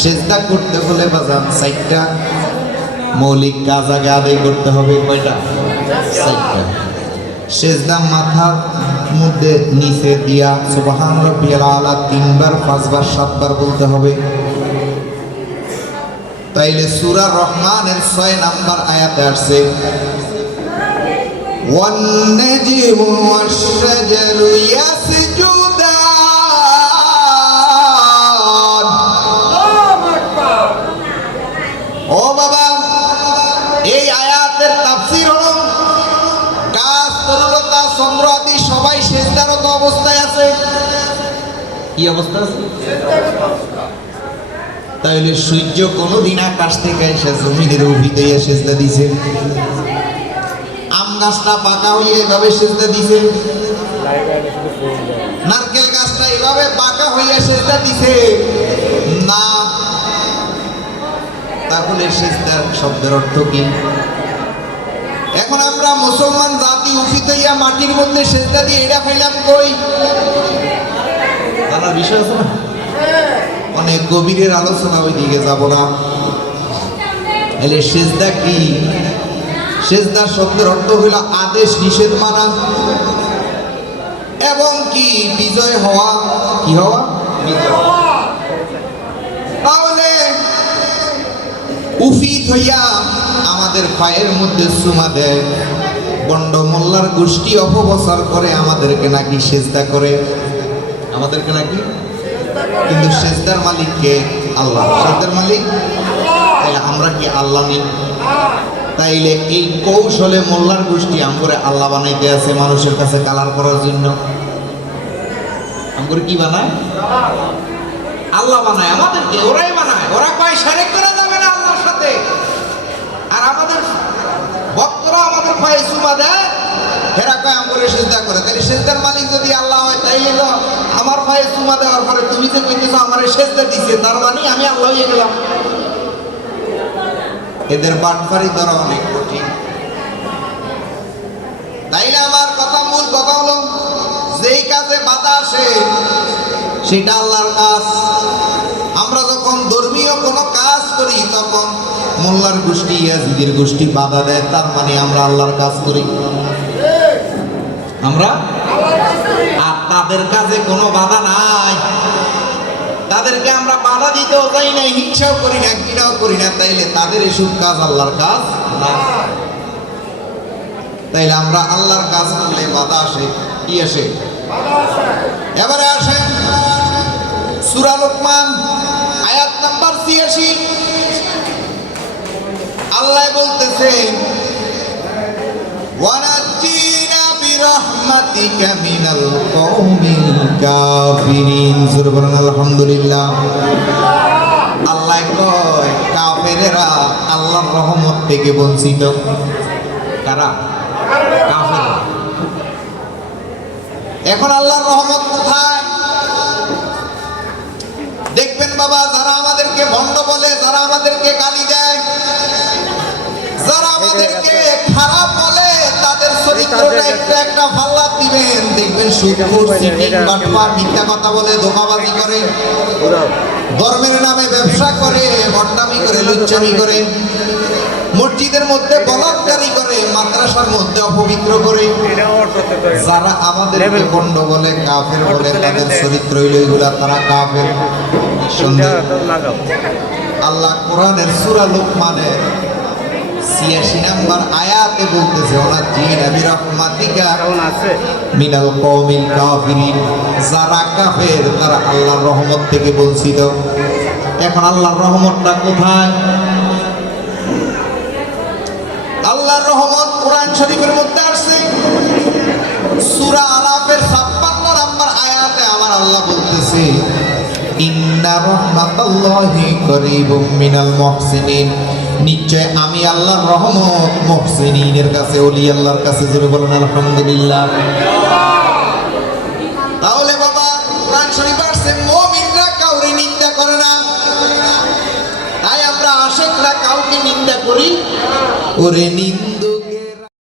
সেজদা করতে হলে বাজান চারটা মৌলিক কাজ আগে আদায় করতে হবে। কয়টা? চারটা। সেজদা মাথার মধ্যে নিচে দিয়া সুবহান রাব্বিয়াল আলা 3 বার 5 বার 7 বার বলতে হবে। তাইলে সূরা রহমানের 6 নাম্বার আয়াতে আসছে ওয়ান নাজমু ওয়াশ-শাজারু ইয়াসজুদান। ও বাবা, এই আয়াতের তাফসীর হলো গাছ, তরুলতা, চন্দ্র আদি সবাই সিজদারত অবস্থায় আছে। কি অবস্থা আছে? তাহলে সূর্য কোনদিন আকাশ থেকে এসে জমিনের উভিতে সিজদা দিছে? আম গাছটা পাকা হয়ে এভাবে সিজদা দিছে? নারকেল গাছটা এভাবে পাকা হয়ে সিজদা দিছে? না। তাহলে সিজদার শব্দের অর্থ কি? এখন আমরা মুসলমান জাতি উফিত হইয়া মাটির মধ্যে সিজদা দিয়ে এটা পাইলাম কই? জানার বিষয় আছে না? অনেক গভীরের আলোচনা, ওই দিকে যাব না। এলে সিজদা কি? সিজদা শব্দের অর্থ হইল আদেশ নিষেধ মানা এবং কি বিজয় হওয়া। কি হওয়া? বিজয়। তাহলে উফিত হইয়া আমাদের পায়ের মধ্যে চুমা দেয়, বন্ড মোল্লার গোষ্ঠী অপপ্রচার করে আমাদেরকে নাকি সিজদা করে, আমাদেরকে নাকি। কিন্তু সিজদার মালিক কে? আল্লাহ। সিজদার মালিক তাইলে আমরা কি আল্লাহ নেই? তাইলে এই কৌশলে মোল্লার গোষ্ঠী আমগরে আল্লাহ বানাইতে আছে মানুষের কাছে কালার করার জন্য। আমগরে কি বানায়? আল্লাহ বানায় আমাদেরকে। ওরাই বানায়। ওরা কয় শিরক করা যাবে না আল্লাহর সাথে, আর আমাদের ভক্তরা আমাদের পায়ে চুমা দেয়, হেরা কয় আমগরে সিজদা করে। তাহলে সিজদার মালিক যদি আল্লাহ হয়, তাইলে তো আমার পায়ে চুমা দেওয়ার পরে তুমি যে কইতেছো আমারে সিজদা দিছে, তার মানে আমি আল্লাহ হয়ে গেলাম। এদের বাটফারি ধরা অনেক কঠিন। তাইলে আমার কথা, মূল কথা হলো যেই কাজে বাধা আসে সেটা আল্লাহর কাজ। আমরা যখন ধর্মীয় কোনো কাজ করি তখন মোল্লার গোষ্ঠী, ইয়াজিদের গোষ্ঠী বাধা দেয়, তার মানে আমরা আল্লাহর কাজ করি। আমরা আর তাদের কাজে কোনো বাধা নাই, তাদেরকে আমরা বাধা দিতেও চাই না, হিংসাও করি না, ঘৃণাও করি না। তাইলে তাদের এসব কাজ আল্লাহর কাজ না। তাইলে আমরা আল্লাহর কাজ করলে বাধা আসে। কি আসে? এবারে আসেন সূরা লোকমান আয়াত নাম্বার ৮৬। আল্লাহ বলতেছে ওয়ানাজ্জিনা বিরহমাতিকা মিনাল কওমিল কাফিরিন। সুবহানাল্লাহ, আলহামদুলিল্লাহ। আল্লাহ কয় কাফেরেরা আল্লাহর রহমত থেকে বঞ্চিত। কারা? কাফেররা। এখন আল্লাহর রহমত কোথায়? দেখবেন বাবা, যারা আমাদেরকে ভণ্ড বলে, যারা আমাদেরকে গালি দেয়, যারা আমাদেরকে খারাপ বলে, তাদের চরিত্রটা একটু একটা পাল্লা দিবেন। দেখবেন সুদখোর, চিটিং, বাটপার, মিথ্যা কথা বলে, ধোঁকাবাজি করে, ধর্মের নামে ব্যবসা করে, বদনামি করে, লুচ্চামি করে, মসজিদের মধ্যে বলাৎকারী করে, মাদ্রাসার মধ্যে অপবিত্র করে। যারা আমাদেরকে ভণ্ড বলে, কাফের বলে, তাদের চরিত্র হইল এগুলা, তারা কাফের। আল্লাহ কোরআনের সূরা লোকমানের ৮৬ নাম্বার আয়াতে বলতেছে ওয়ানাজ্জিনা বিরহমাতিকা মিনাল কওমিল কাফিরিন। যারা কাফের তারা আল্লাহর রহমত থেকে বঞ্চিত। এখন আল্লাহর রহমতটা কোথায়? আল্লাহর রহমত কোরআন শরীফের মধ্যে আসছে সূরা আরাফের ৫৬ নাম্বার আয়াতে আমার আল্লাহ বলতেছে ইন্না রাহমাতাল্লাহি করিবুম মিনাল মুহসিনিন। নিশ্চয় আমি আল্লাহর রহমত মুহসিনিনের কাছে, ওলি আল্লাহর কাছে। জোরে বলেন আলহামদুলিল্লাহ। তাহলে বাবা কোরআন শরীফ আসছে মুমিনরা কাউরে নিন্দা করে না, তাই আমরা আশিকরা কাউকে নিন্দা করি। ওরে নিন্দু